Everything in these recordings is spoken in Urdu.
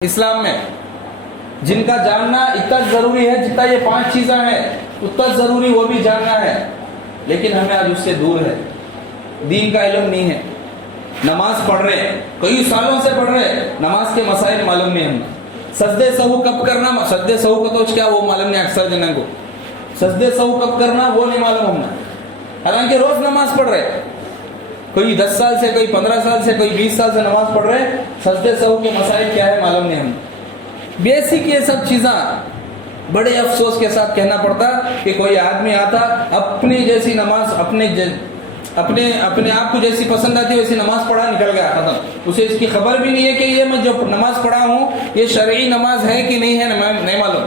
اسلام میں جن کا جاننا اتنا ضروری ہے جتنا یہ 5 چیزیں ہیں اتنا ضروری وہ بھی جاننا ہے، لیکن ہمیں آج اس سے دور ہے، دین کا علم نہیں ہے۔ نماز پڑھ رہے ہیں، کئی سالوں سے پڑھ رہے ہیں، نماز کے مسائل معلوم نہیں ہمیں۔ سجدے سہو کب کرنا، سجدے سہو کا تو کیا وہ معلوم نہیں اکثر جنوں کو، سجدے سہو کب کرنا وہ نہیں معلوم ہمیں، حالانکہ روز نماز پڑھ رہے ہیں، کوئی 10 سال سے، کوئی 15 سال سے، کوئی 20 سال سے نماز پڑھ رہے ہیں، سجدے سہو کے مسائل کیا ہے معلوم نہیں ہمیں۔ بیسک یہ سب چیزاں بڑے افسوس کے ساتھ کہنا پڑتا کہ کوئی آدمی آتا اپنی جیسی نماز اپنے آپ کو جیسی پسند آتی ویسی نماز پڑھا نکل گیا، ختم، اسے اس کی خبر بھی نہیں ہے کہ یہ میں جو نماز پڑھا ہوں یہ شرعی نماز ہے کہ نہیں ہے، نہیں معلوم۔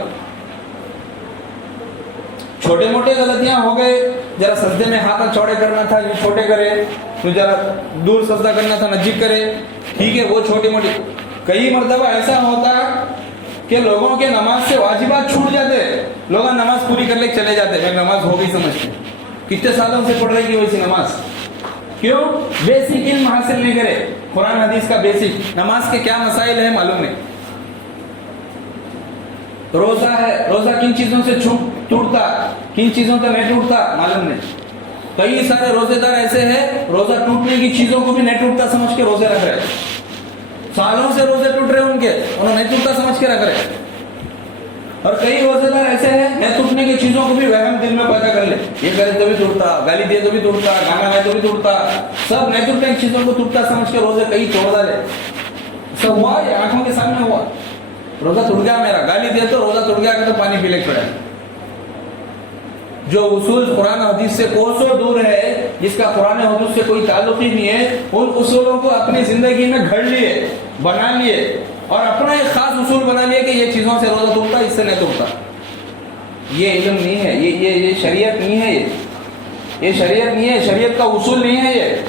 چھوٹے موٹے غلطیاں ہو گئے، ذرا سجدے میں ہاتھ چوڑے کرنا تھا یہ چھوٹے کرے، ذرا دور سجدہ کرنا تھا نزدیک کرے، ٹھیک ہے وہ چھوٹی موٹی۔ کئی مرتبہ ایسا ہوتا کہ لوگوں کے نماز سے واجبات چھوٹ جاتے، لوگ نماز پوری کر لے چلے جاتے، میں نماز ہو گئی سمجھتے، کتنے سالوں سے پڑھ رہے کہ ویسی نماز، کیوں؟ بیسک علم حاصل نہیں کرے، قرآن حدیث کا بیسک، نماز کے کیا مسائل ہیں معلوم نہیں۔ روزہ ہے، روزہ کن چیزوں سے ٹوٹتا، کن چیزوں سے نہیں ٹوٹتا معلوم نہیں۔ کئی سارے روزے دار ایسے ہیں روزہ ٹوٹنے کی چیزوں کو بھی نہیں ٹوٹتا سمجھ کے روزے رکھ رہے، سالوں سے روزے ٹوٹ رہے ان کے، انہوں نہیں ٹوٹتا سمجھ کے رکھ رہے۔ اور کئی روزے دار ایسے ہیں نہیں ٹوٹنے کی چیزوں کو بھی وہم دل میں پیدا کر لے، یہ کرے تو بھی ٹوٹتا، گالی دے تو بھی ٹوٹتا، گانا گائے تو بھی ٹوٹتا، سب نہیں ٹوٹنے کی چیزوں کو ٹوٹتا سمجھ کے روزے کئی توڑ ڈالے۔ سب ہوا یہ آنکھوں کے سامنے ہوا، روزہ ٹوٹ گیا میرا، گالی دے تو روزہ ٹوٹ گیا کہ تو پانی پی لے پڑے۔ جو اصول قرآن حدیث سے کوسوں دور ہے، جس کا قرآن حدیث سے کوئی تعلق ہی نہیں ہے، ان اصولوں کو اپنی زندگی میں گھڑ لیے، بنا لیے، اور اپنا ایک خاص اصول بنا لیے کہ یہ چیزوں سے روزہ ٹوٹتا، اس سے نہیں ٹوٹتا۔ یہ علم نہیں ہے، یہ شریعت نہیں ہے، یہ شریعت نہیں ہے، شریعت کا اصول نہیں ہے،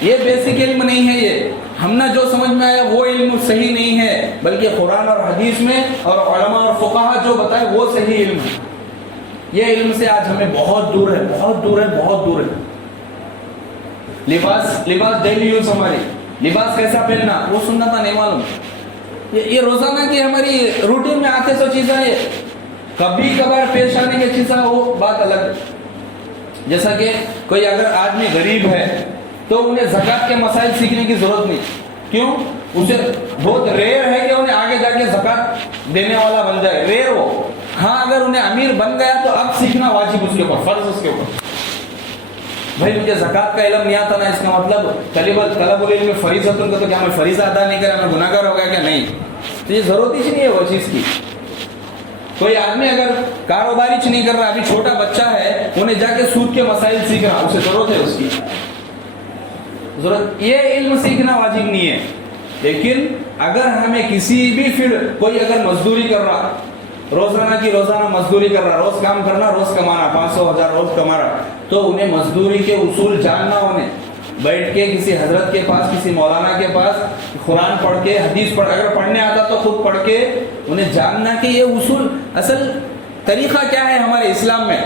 یہ بیسک علم نہیں ہے، یہ ہم نے جو سمجھ میں آیا وہ علم صحیح نہیں ہے، بلکہ قرآن اور حدیث میں اور علماء اور فقہا جو بتائے وہ صحیح علم ہے۔ یہ علم سے آج ہمیں بہت دور ہے، بہت دور ہے، بہت دور ہے۔ لباس ڈیلی یوز، ہماری لباس کیسا پہننا وہ سننا تھا نہیں معلوم، یہ روزانہ کی ہماری روٹین میں آتے سو چیزیں، یہ کبھی کبھار پیش آنے کی چیزیں وہ بات الگ ہے۔ جیسا کہ کوئی اگر آدمی غریب ہے تو انہیں زکوٰۃ کے مسائل سیکھنے کی ضرورت نہیں، کیوں؟ اسے بہت ریئر ہے کہ انہیں آگے جا کے زکوٰۃ دینے والا بن جائے، ریئر ہو۔ ہاں اگر انہیں امیر بن گیا تو اب سیکھنا واجب اس کے اوپر، فرض اس کے اوپر۔ بھائی مجھے زکوٰۃ کا علم نہیں آتا نا، اس کا مطلب طلب العلم فریضۃ کا، تو کیا میں فریضہ ادا نہیں کرا، میں گناہ گار ہو گیا کیا؟ نہیں، تو یہ ضرورت ہی نہیں ہے وہ چیز کی۔ کوئی آدمی اگر کاروباری نہیں کر رہا، ابھی چھوٹا بچہ ہے، انہیں جا کے سود کے مسائل سیکھ رہا، اسے ضرورت ہے اس کی ضرورت، یہ علم سیکھنا واجب نہیں ہے۔ لیکن اگر ہمیں کسی بھی فیلڈ، کوئی اگر مزدوری کر رہا، روزانہ کی روزانہ مزدوری کر رہا، روز کام کرنا روز کمانا، 500 1000 روز کما رہا، تو انہیں مزدوری کے اصول جاننا، انہیں بیٹھ کے کسی حضرت کے پاس، کسی مولانا کے پاس قرآن پڑھ کے، حدیث پڑھ، اگر پڑھنے آتا تو خود پڑھ کے انہیں جاننا کہ یہ اصول، اصل طریقہ کیا ہے ہمارے اسلام میں،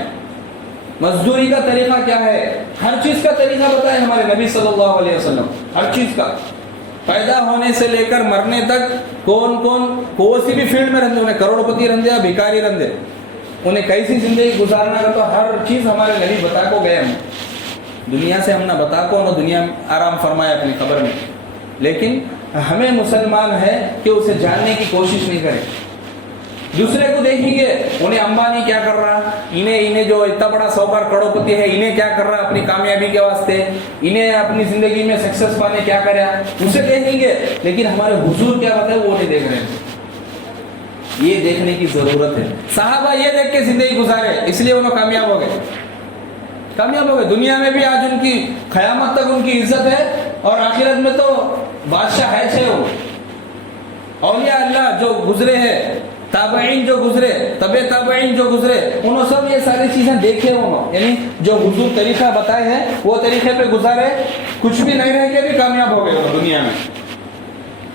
مزدوری کا طریقہ کیا ہے، ہر چیز کا طریقہ بتائے ہمارے نبی صلی اللہ علیہ وسلم، ہر چیز کا، پیدا ہونے سے لے کر مرنے تک، کون سی بھی فیلڈ میں رہتے، انہیں کروڑ پتی رہتے یا بھکاری رہتے، انہیں کیسی زندگی گزارنا کا، تو ہر چیز ہمارے نبی بتا کو گئے، ہم دنیا سے ہم نہ بتا کو نہ دنیا میں آرام فرمایا اپنی خبر میں، لیکن ہمیں مسلمان ہے کہ اسے جاننے کی کوشش نہیں کرے۔ دوسرے کو دیکھیں گے، انہیں امبانی کیا کر رہا، انہیں جو اتنا بڑا سوکار کروڑپتی ہے، انہیں کیا کر رہا اپنی کامیابی کے واسطے، انہیں اپنی زندگی میں سکسیس پانے کیا کرا، اسے دیکھیں گے، لیکن ہمارے حضور کیا بتائے وہ نہیں دیکھ رہے ہیں۔ یہ دیکھنے کی ضرورت ہے۔ صحابہ یہ دیکھ کے زندگی گزارے، اس لیے انہوں کامیاب ہو گئے، کامیاب ہو گئے، دنیا میں بھی آج ان کی قیامت تک ان کی عزت ہے، اور آخرت میں تو بادشاہ ہے چھے وہ۔ اولیاء اللہ جو گزرے ہیں، تابعین جو گزرے، تبع تابعین جو گزرے، انہوں سب یہ ساری چیزیں دیکھے، انہوں یعنی جو حضور طریقہ بتائے ہیں وہ طریقے پہ گزارے، کچھ بھی نہیں رہ کے بھی کامیاب ہو گئے وہ دنیا میں۔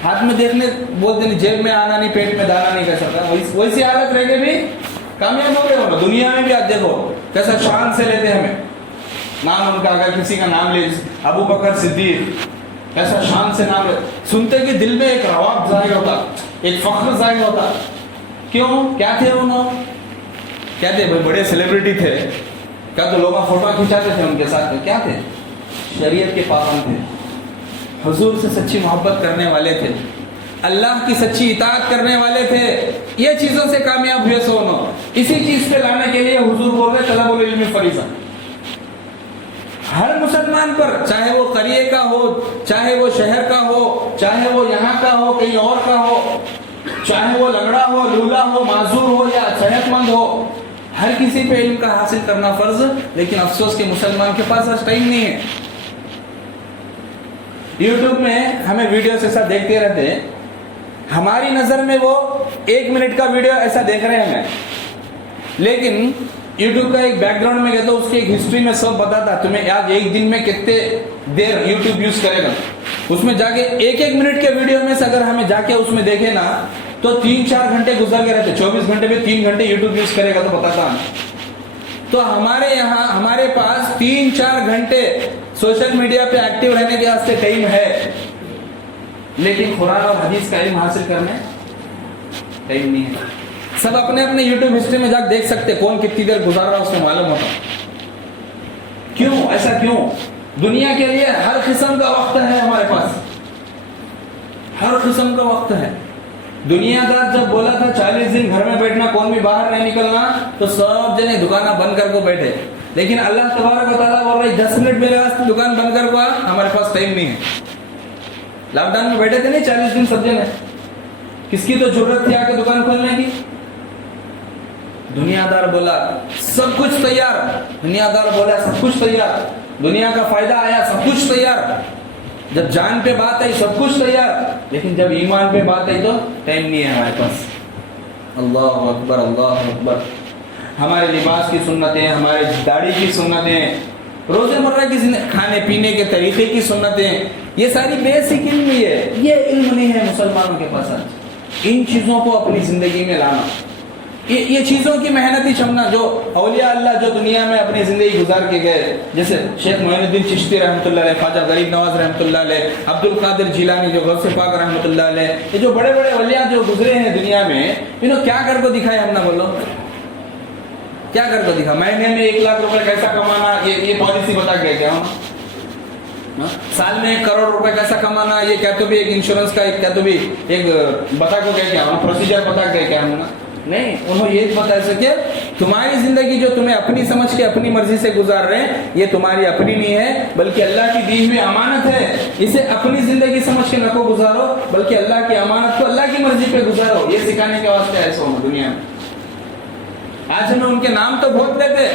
ہاتھ میں دیکھنے بولتے نہیں، جیب میں آنا نہیں، پیٹ میں دانا نہیں کہہ سکتا، ویسی حالت رہ کے بھی کامیاب ہو گئے انہوں دنیا میں بھی۔ آج دیکھو کیسا شان سے لیتے ہمیں، نام ان کا، اگر کسی کا نام لے، ابو بکر صدیق، ایسا شان سے نام سنتے کہ دل میں ایک رواب ظاہر ہوتا, ایک فخر ظاہر ہوتا. کیوں؟ کیا تھے انہوں؟ کیا تھے بھائی؟ بڑے سیلیبریٹی تھے کیا؟ تو لوگ فوٹو کھینچاتے تھے ان کے ساتھ. کیا تھے؟ شریعت کے پابند تھے, حضور سے سچی محبت کرنے والے تھے, اللہ کی سچی اطاعت کرنے والے تھے. یہ چیزوں سے کامیاب ہوئے سونو. اسی چیز پہ لانے کے لیے حضور بول رہے طلب العلم فریضہ. ہر مسلمان پر, چاہے وہ قریے کا ہو, چاہے وہ شہر کا ہو, چاہے وہ یہاں کا ہو کہیں اور کا ہو, چاہے وہ لنگڑا ہو, لولا ہو, معذور ہو یا صحت مند ہو, ہر کسی پہ علم کا حاصل کرنا فرض. لیکن افسوس کہ مسلمان کے پاس آج ٹائم نہیں ہے. یوٹیوب میں ہمیں ویڈیوز ایسا دیکھتے رہتے ہیں, ہماری نظر میں وہ 1 منٹ کا ویڈیو ایسا دیکھ رہے ہیں, لیکن یوٹیوب کا ایک بیک گراؤنڈ میں گیا تو اس کی ایک ہسٹری میں سب بتاتا تمہیں آج ایک دن میں کتنے دیر یوٹیوب یوز کرے گا. اس میں جا کے 1 منٹ کے ویڈیو میں سے اگر ہمیں جا کے اس میں دیکھے نا تو 3-4 گھنٹے گزر کے رہتے. 24 گھنٹے میں 3 گھنٹے یوٹیوب یوز کرے گا تو بتاتا ہم. تو ہمارے یہاں ہمارے پاس 3-4 گھنٹے سوشل میڈیا پہ ایکٹیو رہنے کے واسطے ٹائم ہے, لیکن قرآن اور حدیث کا علم حاصل کرنے ٹائم نہیں ہے. سب اپنے اپنے یوٹیوب ہسٹری میں جا کے دیکھ سکتے کون کتنی دیر گزار رہا اس میں معلوم ہوتا. کیوں ایسا کیوں؟ دنیا کے لیے ہر قسم کا وقت ہے ہمارے پاس, ہر قسم کا وقت ہے. دنیا دار جب بولا تھا 40 دن گھر میں بیٹھنا, کون بھی باہر نہیں نکلنا, تو سب جنے دکانیں بند کر کو بیٹھے. لیکن اللہ تبارک و تعالیٰ بول رہے 10 منٹ میرے واسطے دکان بند کر کو آ, ہمارے پاس ٹائم نہیں ہے. لاک ڈاؤن میں بیٹھے تھے نہیں 40 دن سب جنے, کس کی تو ضرورت تھی آ کے دکان کھولنے کی؟ دنیا دار بولا سب کچھ تیار, دنیا دار بولا سب کچھ تیار, دنیا کا فائدہ آیا سب کچھ تیار, جب جان پہ بات آئی سب کچھ تیار, لیکن جب ایمان پہ بات آئی تو ٹائم نہیں ہے ہمارے پاس. اللہ اکبر اللہ اکبر. ہمارے لباس کی سنتیں, ہمارے داڑھی کی سنتیں, روزے مرہ کی کھانے پینے کے طریقے کی سنتیں, یہ ساری بیسک علم ہی ہے. یہ علم نہیں ہے مسلمانوں کے پاس. ان چیزوں کو اپنی زندگی میں لانا, یہ چیزوں کی محنت ہی چھمنا. جو اولیاء اللہ جو دنیا میں اپنی زندگی گزار کے گئے, جیسے شیخ معین الدین چشتی رحمۃ اللہ علیہ, خواجہ غریب نواز رحمۃ اللہ علیہ, عبد القادر جیلانی جو غوث پاک رحمۃ اللہ علیہ, یہ جو بڑے بڑے اولیاء جو گزرے ہیں دنیا میں, انہوں کیا کر کو دکھایا ہم نہ بولو, کیا کر کو دکھا؟ مہینے میں 1 لاکھ روپے کیسا کمانا, یہ پالیسی بتا گیا کیا ہوں. سال میں 1 کروڑ روپے کیسا کمانا, یہ کیا تو بھی ایک انشورنس کا ایک کیا تو بھی ایک بتا کو کیا پروسیجر بتا گیا کیا ہم نا. نہیں, انہوں یہ بتا سکے تمہاری زندگی جو تمہیں اپنی سمجھ کے اپنی مرضی سے گزار رہے ہیں, یہ تمہاری اپنی نہیں ہے بلکہ اللہ کی دی ہوئی امانت ہے. اسے اپنی زندگی سمجھ کے نہ کو گزارو, بلکہ اللہ کی امانت کو اللہ کی مرضی پہ گزارو. یہ سکھانے کے واسطے ایسا ہو دنیا میں. آج ہمیں ان کے نام تو بہت دیتے,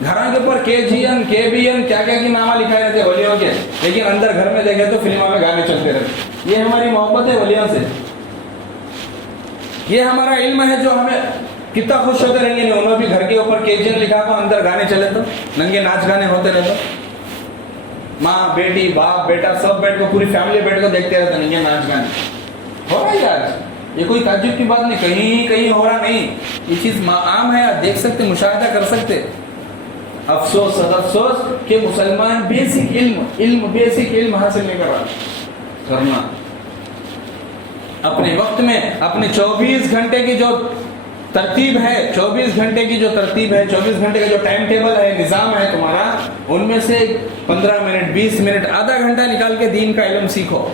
گھروں کے اوپر KGN KBN کیا کیا کی نامہ لکھائے رہتے ولیوں کے, لیکن اندر گھر میں دیکھے تو فلموں میں گانے چلتے رہتے. یہ ہماری محبت ہے ولیوں سے, یہ ہمارا علم ہے جو ہمیں کتنا خوش ہوتے رہیں گے. انہوں بھی گھر کے اوپر KGN لکھا تو اندر گانے چلے تو ننگے ناچ گانے ہوتے رہتے, ماں بیٹی باپ بیٹا سب بیٹھ کو, پوری فیملی بیٹھ کو دیکھتے رہتے ننگے ناچ گانے. ہو رہا ہے آج, یہ کوئی تعجب کی بات نہیں, کہیں کہیں ہو رہا نہیں. یہ چیز عام ہے, آپ دیکھ سکتے, مشاہدہ کر سکتے. افسوس افسوس کہ مسلمان بیسک علم حاصل نہیں کر رہا. کرنا اپنے وقت میں اپنے 24 گھنٹے کی جو ترتیب ہے, 24 گھنٹے کی جو ترتیب ہے, 24 گھنٹے کا جو ٹائم ٹیبل ہے, نظام ہے تمہارا, ان میں سے 15 منٹ 20 منٹ آدھا گھنٹہ نکال کے دین کا علم سیکھو.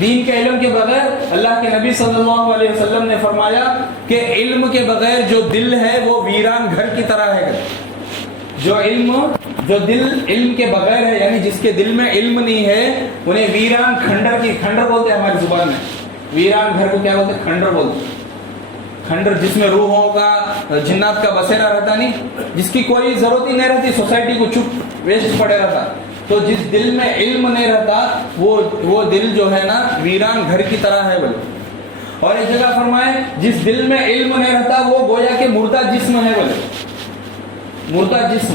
دین کے علم کے بغیر, اللہ کے نبی صلی اللہ علیہ وسلم نے فرمایا کہ علم کے بغیر جو دل ہے وہ ویران گھر کی طرح ہے. جو دل علم کے بغیر ہے, یعنی جس کے دل میں علم نہیں ہے, انہیں ویران کھنڈر بولتے ہیں ہماری زبان میں. ویران گھر کو کیا بولتے ہیں؟ کھنڈر بولتے. کھنڈر جس میں روحوں کا جنات کا بسیرا رہتا نہیں, جس کی کوئی ضرورت ہی نہیں رہتی, سوسائٹی کو چپ ویسٹ پڑے رہتا. تو جس دل میں علم نہیں رہتا وہ دل جو ہے نا ویران گھر کی طرح ہے بولے. اور ایک جگہ فرمائے جس دل میں علم نہیں رہتا وہ گویا کہ مردہ جسم ہے بولے, مردہ جسم.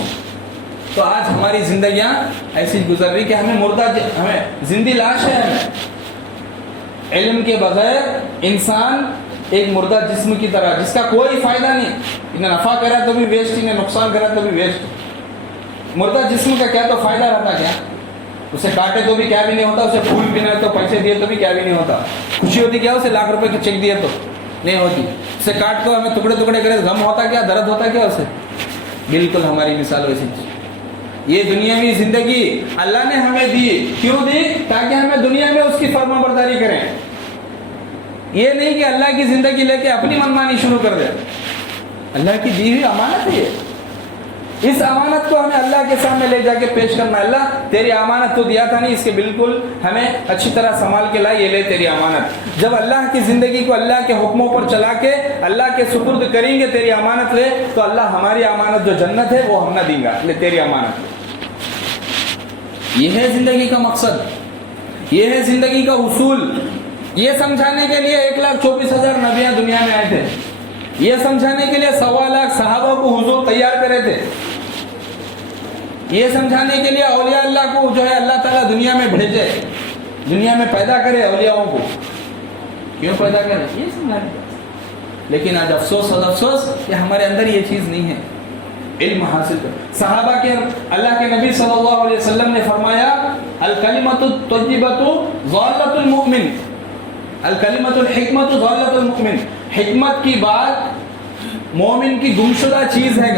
تو آج ہماری زندگیاں ایسی گزر رہی کہ ہمیں زندہ لاش ہے. ہمیں علم کے بغیر انسان ایک مردہ جسم کی طرح, جس کا کوئی فائدہ نہیں. انہیں نفع کرا تو بھی ویسٹ, انہیں نقصان کرا تو بھی ویسٹ. مردہ جسم کا کیا تو فائدہ رہتا کیا؟ اسے کاٹے تو بھی کیا بھی نہیں ہوتا, اسے پھول پینا تو پیسے دیے تو بھی کیا بھی نہیں ہوتا. خوشی ہوتی کیا اسے لاکھ روپے کی چیک دیے تو نہیں ہوتی. اسے کاٹ کو ہمیں ٹکڑے ٹکڑے کرے غم ہوتا کیا, درد ہوتا کیا اسے. بالکل ہماری مثال ویسی. یہ دنیاوی زندگی اللہ نے ہمیں دی, کیوں دی؟ تاکہ ہمیں دنیا میں اس کی فرما برداری کریں. یہ نہیں کہ اللہ کی زندگی لے کے اپنی منمانی شروع کر دیں. اللہ کی دی ہوئی امانت ہے. اس امانت کو ہمیں اللہ کے سامنے لے جا کے پیش کرنا. اللہ تیری امانت تو دیا تھا نہیں, اس کے بالکل ہمیں اچھی طرح سنبھال کے لا, یہ لے تیری امانت. جب اللہ کی زندگی کو اللہ کے حکموں پر چلا کے اللہ کے سپرد کریں گے, تیری امانت لے, تو اللہ ہماری امانت جو جنت ہے وہ ہم نہ دیں گا, لے تیری امانت. یہ ہے زندگی کا مقصد, یہ ہے زندگی کا اصول. یہ سمجھانے کے لیے 1,24,000 نبیاں دنیا میں آئے تھے. یہ سمجھانے کے لیے 1.25 لاکھ صحابہ کو حضور تیار کرے تھے. یہ سمجھانے کے لیے اولیاء اللہ کو جو ہے اللہ تعالیٰ دنیا میں بھیجے, دنیا میں پیدا کرے اولیاءوں کو. کیوں پیدا کرے؟ یہ سمجھانے. لیکن آج افسوس کہ ہمارے اندر یہ چیز نہیں ہے. علم حاصل کر. صحابہ کے اللہ کے نبی صلی اللہ علیہ وسلم نے فرمایا الکلمۃ الطیبۃ ضالۃ المؤمن, الکلمۃ الحکمۃ ضالۃ المؤمن. حکمت کی بات مومن کی گمشدہ چیز ہے.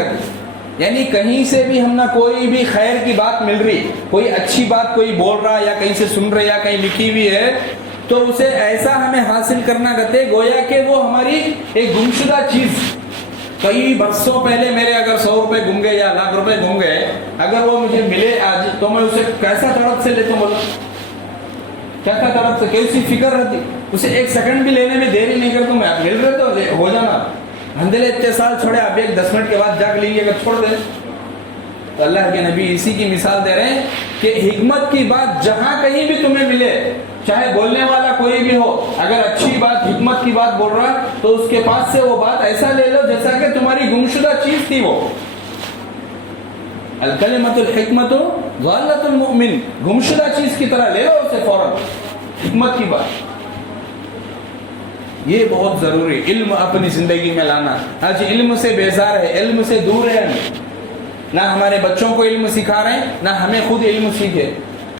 یعنی کہیں سے بھی ہم نہ کوئی بھی خیر کی بات مل رہی, کوئی اچھی بات کوئی بول رہا یا کہیں سے سن رہے یا کہیں لکھی ہوئی ہے, تو اسے ایسا ہمیں حاصل کرنا کہتے گویا کہ وہ ہماری ایک گمشدہ چیز. کئی برسوں پہلے میرے اگر 100 روپے گم گئے یا لاکھ روپے گم گئے, اگر وہ مجھے ملے آج, تو میں اسے کیسا تڑپ سے لیتا ہوں, بولو کیسا تڑپ سے, کیسی فکر رہتی. اسے 1 سیکنڈ بھی لینے میں دیری نہیں کرتا. میں مل رہے تو ہو جانا, اندھیرے اتنے سال چھوڑے, آپ 10 منٹ کے بعد جا کے لیجیے, اگر چھوڑ دیں. تو اللہ کے نبی اسی کی مثال دے رہے ہیں کہ حکمت کی بات جہاں کہیں بھی تمہیں ملے, چاہے بولنے والا کوئی بھی ہو, اگر اچھی بات حکمت کی بات بول رہا تو اس کے پاس سے وہ بات ایسا لے لو جیسا کہ تمہاری گمشدہ چیز تھی. وہ الکلمۃ الحکمۃ ضالۃ المؤمن, گمشدہ چیز کی طرح لے لو اسے فوراً. حکمت کی بات یہ بہت ضروری. علم اپنی زندگی میں لانا. آج علم سے بیزار ہے, علم سے دور ہے. نہ ہمارے بچوں کو علم سکھا رہے ہیں, نہ ہمیں خود علم سیکھے.